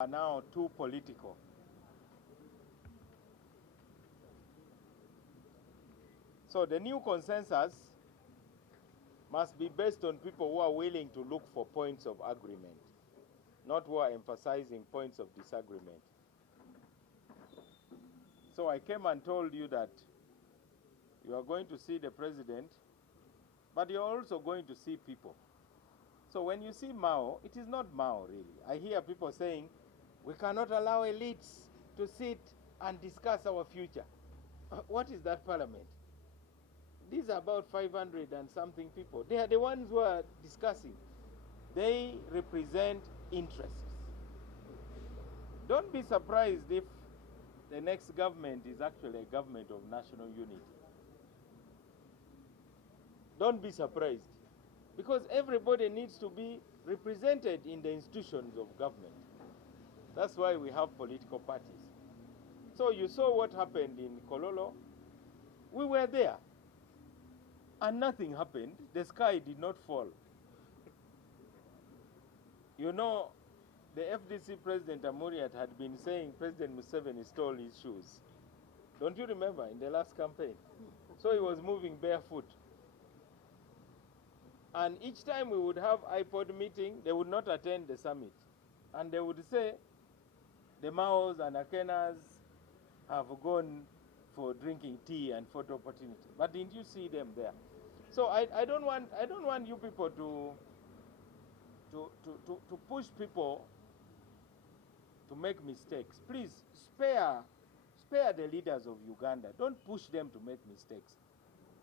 are now too political. So the new consensus must be based on people who are willing to look for points of agreement, not who are emphasizing points of disagreement. So I came and told you that you are going to see the president, but you're also going to see people. So when you see Mao, it is not Mao really. I hear people saying, we cannot allow elites to sit and discuss our future. What is that parliament? These are about 500 and something people. They are the ones who are discussing. They represent interests. Don't be surprised if the next government is actually a government of national unity. Don't be surprised, because everybody needs to be represented in the institutions of government. That's why we have political parties. So you saw what happened in Kololo. We were there, and nothing happened. The sky did not fall. You know, the FDC President Amuriat had been saying President Museveni stole his shoes. Don't you remember in the last campaign? So he was moving barefoot. And each time we would have Ipod meeting, they would not attend the summit. And they would say, the Maos and Akenas have gone for drinking tea and photo opportunity. But didn't you see them there? So I don't want you people to push people to make mistakes. Please spare the leaders of Uganda. Don't push them to make mistakes.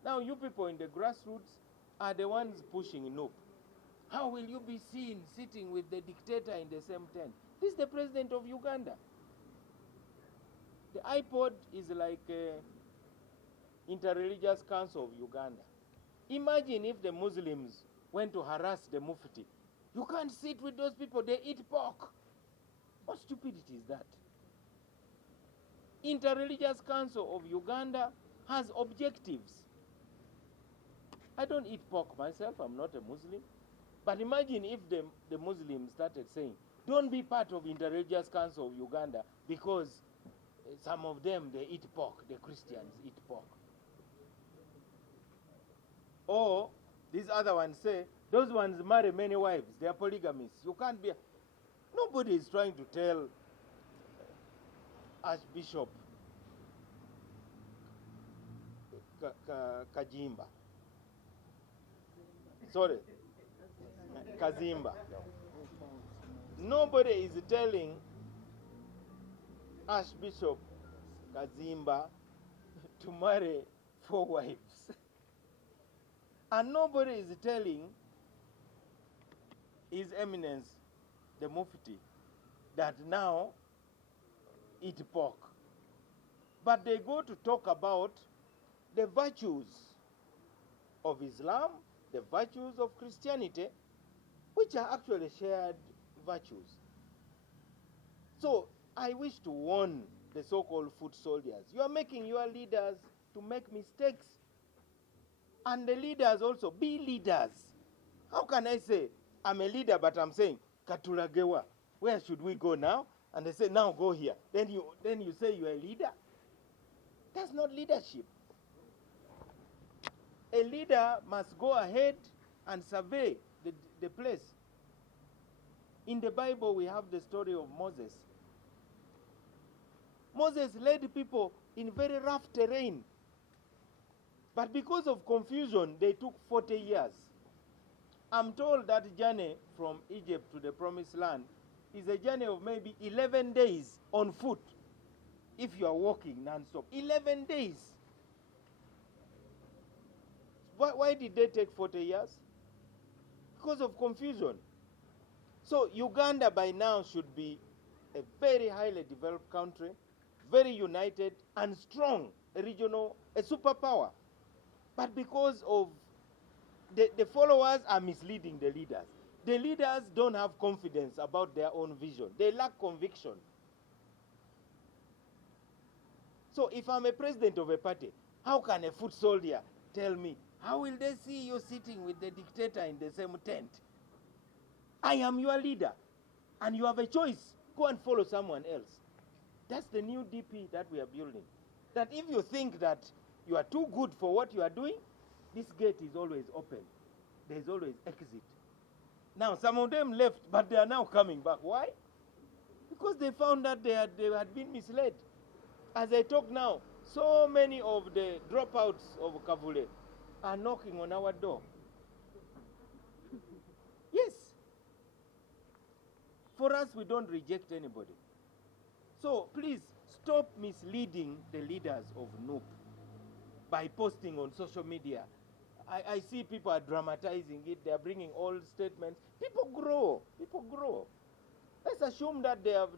Now you people in the grassroots are the ones pushing Noop. How will you be seen sitting with the dictator in the same tent? This is the president of Uganda. The Ipod is like Interreligious Council of Uganda. Imagine if the Muslims went to harass the Mufti. You can't sit with those people, they eat pork. What stupidity is that? Interreligious Council of Uganda has objectives. I don't eat pork myself, I'm not a Muslim. But imagine if the Muslims started saying, don't be part of Interreligious Council of Uganda because some of them, they eat pork, the Christians eat pork. Or these other ones say, those ones marry many wives, they are polygamists. You can't be... Nobody is trying to tell Archbishop Kajimba. Sorry, Kazimba. Nobody is telling Archbishop Kazimba to marry 4 wives. And nobody is telling His Eminence, the Mufti, that now eat pork. But they go to talk about the virtues of Islam, the virtues of Christianity, which are actually shared virtues. So I wish to warn the so-called foot soldiers. You are making your leaders to make mistakes. And the leaders also, be leaders. How can I say, I'm a leader, but I'm saying, Katulagewa, where should we go now? And they say, now go here. Then you say you're a leader? That's not leadership. A leader must go ahead and survey the place. In the Bible, we have the story of Moses. Moses led people in very rough terrain. But because of confusion, they took 40 years. I'm told that journey from Egypt to the Promised Land is a journey of maybe 11 days on foot if you are walking non-stop. 11 days. Why did they take 40 years? Because of confusion. So Uganda by now should be a very highly developed country, very united and strong, a superpower. But because of the followers are misleading the leaders. The leaders don't have confidence about their own vision. They lack conviction. So if I'm a president of a party, how can a foot soldier tell me, how will they see you sitting with the dictator in the same tent? I am your leader, and you have a choice Go and follow someone else. That's the new DP that we are building. That if you think that you are too good for what you are doing, this gate is always open. There is always exit. Now, some of them left, but they are now coming back. Why? Because they found that they had been misled. As I talk now, so many of the dropouts of Kavule are knocking on our door. Yes. For us, we don't reject anybody. So please stop misleading the leaders of NUP by posting on social media. I see people are dramatizing it. They are bringing old statements. People grow. People grow. Let's assume that they have...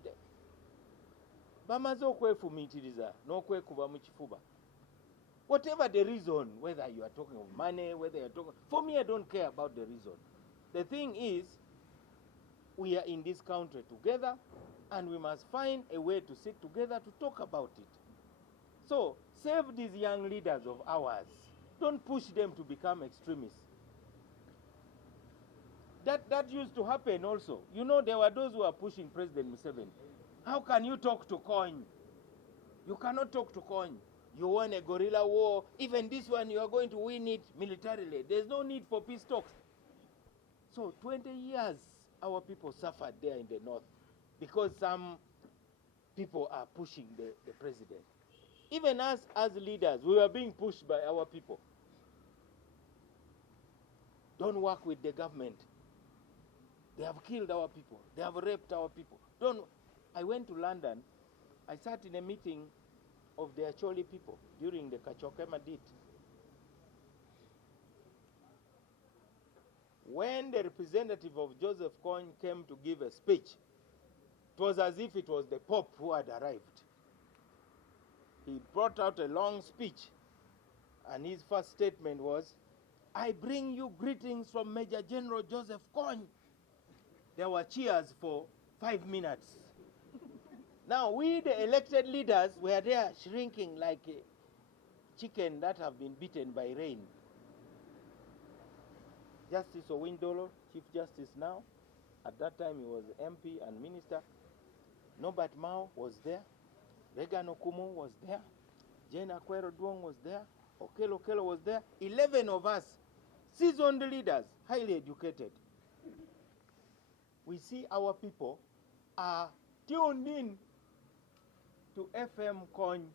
Whatever the reason, whether you are talking of money, whether you are talking... For me, I don't care about the reason. The thing is, we are in this country together, and we must find a way to sit together to talk about it. So, save these young leaders of ours. Don't push them to become extremists. That used to happen also. You know, there were those who were pushing President Museveni. How can you talk to coin? You cannot talk to coin. You won a guerrilla war. Even this one, you are going to win it militarily. There's no need for peace talks. So 20 years, our people suffered there in the north because some people are pushing the president. Even us as leaders, we were being pushed by our people. Don't work with the government. They have killed our people. They have raped our people. I went to London. I sat in a meeting of the Acholi people during the Kachokema Dit. When the representative of Joseph Kony came to give a speech, it was as if it was the Pope who had arrived. He brought out a long speech, and his first statement was, "I bring you greetings from Major General Joseph Kony." There were cheers for 5 minutes. Now, we, the elected leaders, were there shrinking like a chicken that have been beaten by rain. Justice Owindolo, Chief Justice now, at that time he was MP and Minister. Norbert Mao was there. Regan Okumu was there. Jane Akwero Duong was there. Okello Kello was there. 11 of us, seasoned leaders, highly educated. We see our people are tuned in to FM Kony.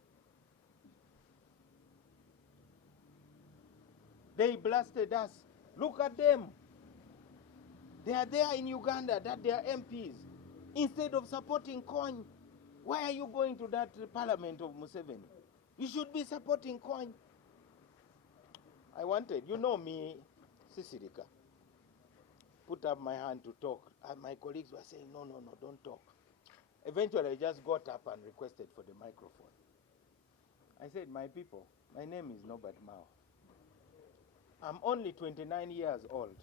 They blasted us. Look at them. They are there in Uganda, that they are MPs. Instead of supporting Kony, why are you going to that parliament of Museveni? You should be supporting Kony. I wanted, you know me, Sisirika, put up my hand to talk. And my colleagues were saying, no, don't talk. Eventually, I just got up and requested for the microphone. I said, my people, my name is Norbert Mao. I'm only 29 years old.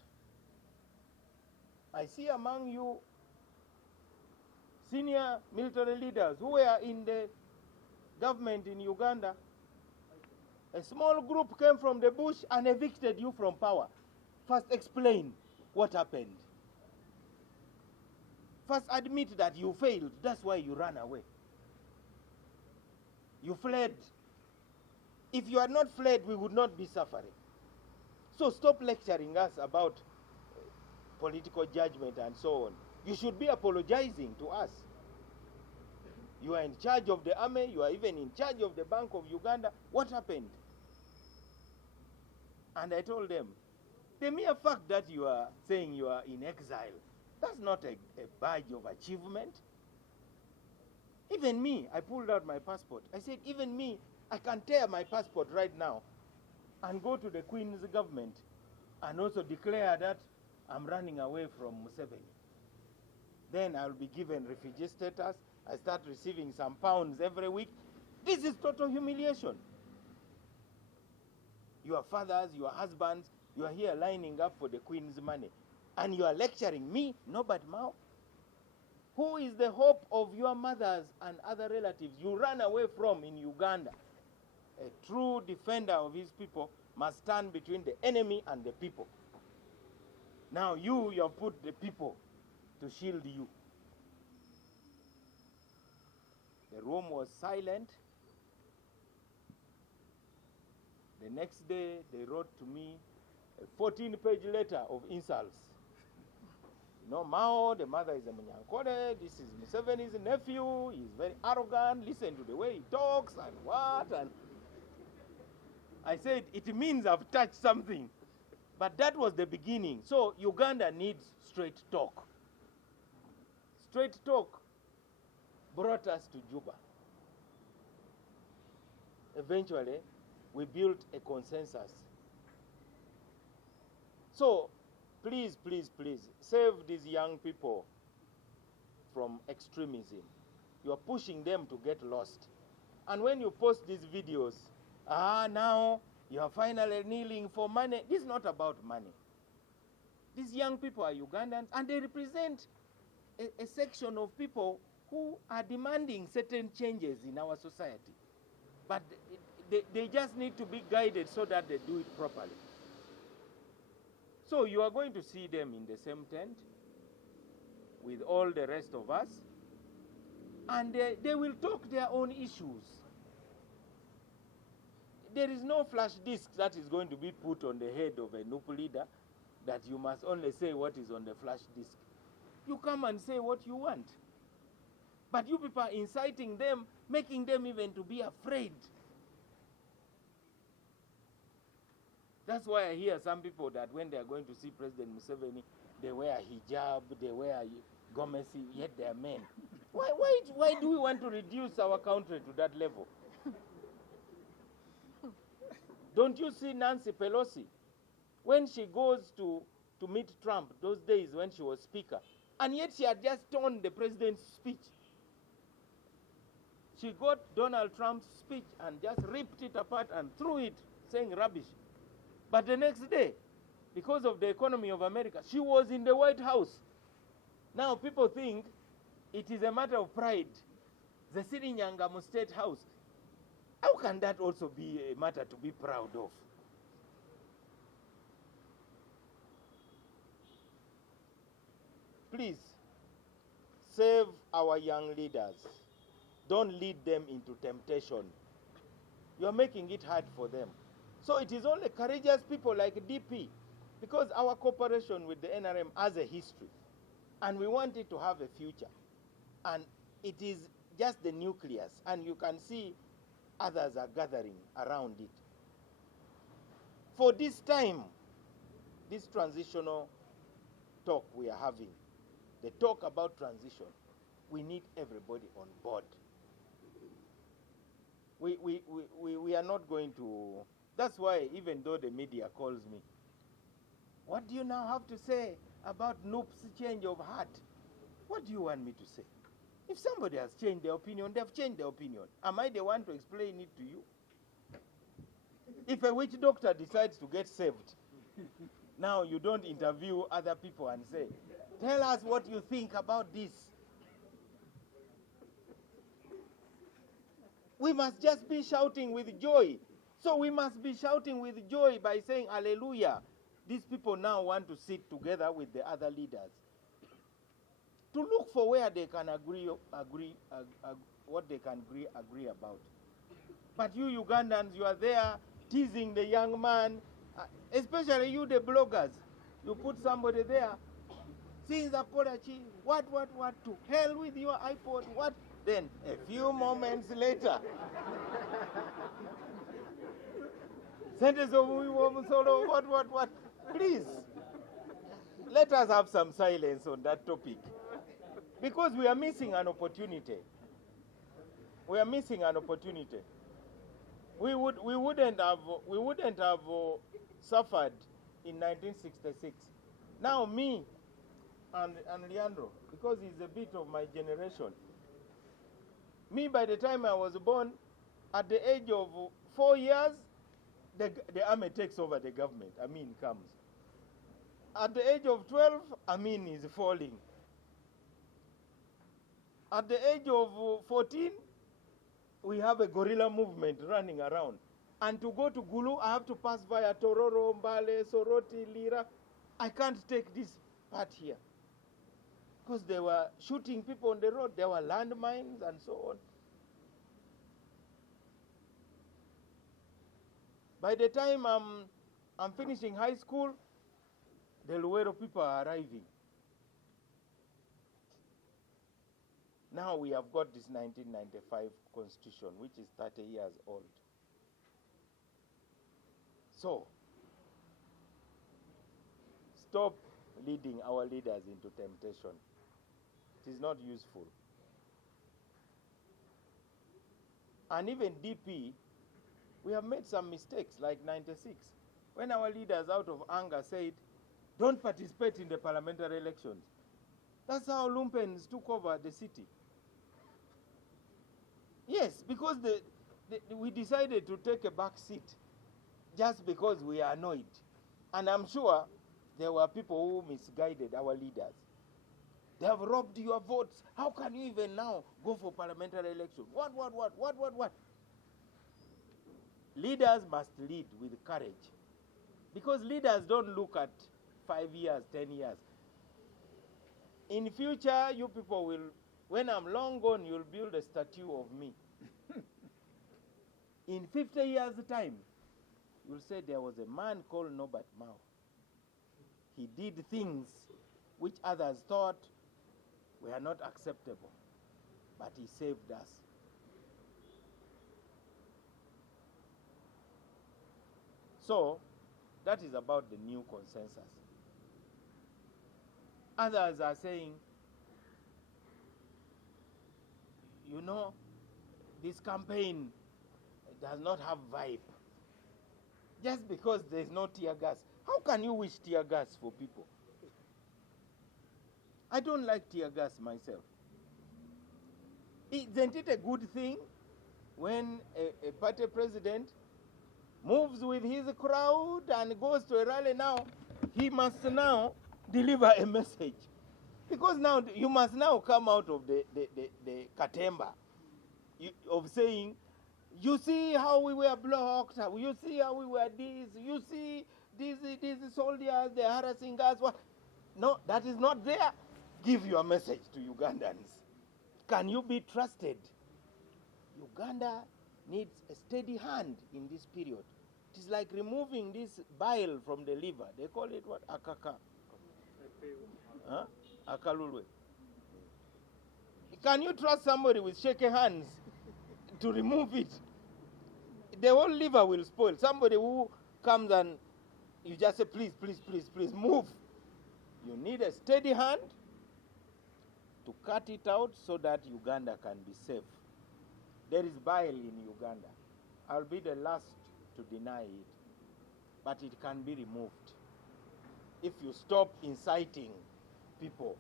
I see among you senior military leaders who were in the government in Uganda. A small group came from the bush and evicted you from power. First explain what happened. First admit that you failed. That's why you ran away. You fled. If you had not fled, we would not be suffering. So stop lecturing us about political judgment and so on. You should be apologizing to us. You are in charge of the army. You are even in charge of the Bank of Uganda. What happened? And I told them, the mere fact that you are saying you are in exile, that's not a badge of achievement. Even me, I pulled out my passport. I said, even me, I can tear my passport right now and go to the Queen's government and also declare that I'm running away from Museveni. Then I'll be given refugee status. I start receiving some pounds every week. This is total humiliation. Your fathers, your husbands, you are here lining up for the Queen's money. And you are lecturing me, Norbert Mao, who is the hope of your mothers and other relatives you ran away from in Uganda. A true defender of his people must stand between the enemy and the people. Now you have put the people to shield you. The room was silent. The next day, they wrote to me a 14-page letter of insults. No, Mao, the mother is a Munyankole, this is Museveni's nephew, he's very arrogant, listen to the way he talks, and what, and I said, it means I've touched something. But that was the beginning. So Uganda needs straight talk. Straight talk brought us to Juba. Eventually, we built a consensus. So, please, please, please, save these young people from extremism. You are pushing them to get lost. And when you post these videos, now you are finally kneeling for money. This is not about money. These young people are Ugandans, and they represent a section of people who are demanding certain changes in our society. But they just need to be guided so that they do it properly. So you are going to see them in the same tent with all the rest of us, and they will talk their own issues. There is no flash disk that is going to be put on the head of a NUP leader that you must only say what is on the flash disk. You come and say what you want. But you people are inciting them, making them even to be afraid. That's why I hear some people that when they are going to see President Museveni, they wear hijab, they wear gomesi, yet they are men. Why do we want to reduce our country to that level? Don't you see Nancy Pelosi? When she goes to meet Trump, those days when she was speaker, and yet she had just torn the president's speech. She got Donald Trump's speech and just ripped it apart and threw it, saying rubbish. But the next day, because of the economy of America, she was in the White House. Now people think it is a matter of pride. The Sirinyangamu State House. How can that also be a matter to be proud of? Please, save our young leaders. Don't lead them into temptation. You're making it hard for them. So it is only courageous people like DP, because our cooperation with the NRM has a history, and we want it to have a future. And it is just the nucleus, and you can see others are gathering around it. For this time, this transitional talk we are having, the talk about transition, we need everybody on board. We are not going to, that's why even though the media calls me, what do you now have to say about NUP's change of heart? What do you want me to say? If somebody has changed their opinion, they've changed their opinion. Am I the one to explain it to you? If a witch doctor decides to get saved, now you don't interview other people and say, tell us what you think about this. We must just be shouting with joy. So we must be shouting with joy by saying, hallelujah. These people now want to sit together with the other leaders to look for where they can agree what they can agree about. But you Ugandans, you are there teasing the young man, especially you the bloggers. You put somebody there, since Akolachi, what, to hell with your Ipod, what? Then a few moments later, sentence of what? Please, let us have some silence on that topic, because we are missing an opportunity. We are missing an opportunity. We wouldn't have suffered in 1966. Now me and Leandro, because he's a bit of my generation. Me, by the time I was born, at the age of 4 years, the army takes over the government. Amin comes. At the age of 12, Amin is falling. At the age of 14, we have a guerrilla movement running around. And to go to Gulu, I have to pass via Tororo, Mbale, Soroti, Lira. I can't take this part here, because they were shooting people on the road. There were landmines and so on. By the time I'm finishing high school, the Luwero people are arriving. Now we have got this 1995 constitution, which is 30 years old. So, stop leading our leaders into temptation. It is not useful. And even DP, we have made some mistakes, like 96, when our leaders, out of anger, said, don't participate in the parliamentary elections. That's how Lumpens took over the city. Yes, because we decided to take a back seat just because we are annoyed. And I'm sure there were people who misguided our leaders. They have robbed your votes. How can you even now go for parliamentary election? What? Leaders must lead with courage. Because leaders don't look at 5 years, 10 years. In future, you people will, when I'm long gone, you'll build a statue of me. In 50 years' time, you'll say there was a man called Norbert Mao. He did things which others thought were not acceptable, but he saved us. So, that is about the new consensus. Others are saying, you know, this campaign does not have vibe. Just because there's no tear gas. How can you wish tear gas for people? I don't like tear gas myself. Isn't it a good thing when a party president moves with his crowd and goes to a rally? Now, he must now deliver a message. Because now you must now come out of the katemba of saying, you see how we were blocked, you see how we were this, you see these soldiers, they're harassing us. What? No, that is not there. Give your message to Ugandans. Can you be trusted? Uganda needs a steady hand in this period. It is like removing this bile from the liver. They call it what? Akaka. Huh? Akalulwe. Can you trust somebody with shaky hands to remove it? The whole liver will spoil. Somebody who comes and you just say, please, move. You need a steady hand to cut it out so that Uganda can be safe. There is bile in Uganda. I'll be the last to deny it. But it can be removed if you stop inciting people.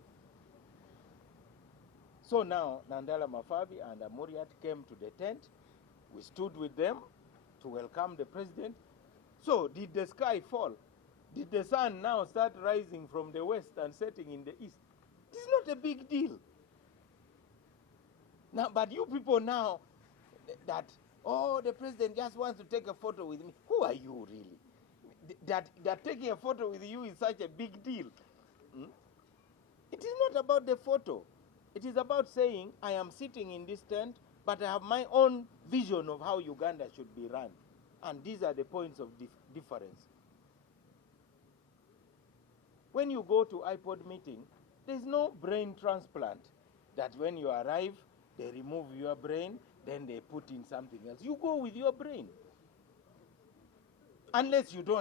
So now, Nandala Mafabi and Amuriat came to the tent. We stood with them to welcome the president. So, did the sky fall? Did the sun now start rising from the west and setting in the east? It is not a big deal. Now, but you people now, that, oh, the president just wants to take a photo with me. Who are you really? That taking a photo with you is such a big deal. It is not about the photo. It is about saying, I am sitting in this tent, but I have my own vision of how Uganda should be run. And these are the points of difference. When you go to Ipod meeting, there's no brain transplant that when you arrive, they remove your brain, then they put in something else. You go with your brain. Unless you don't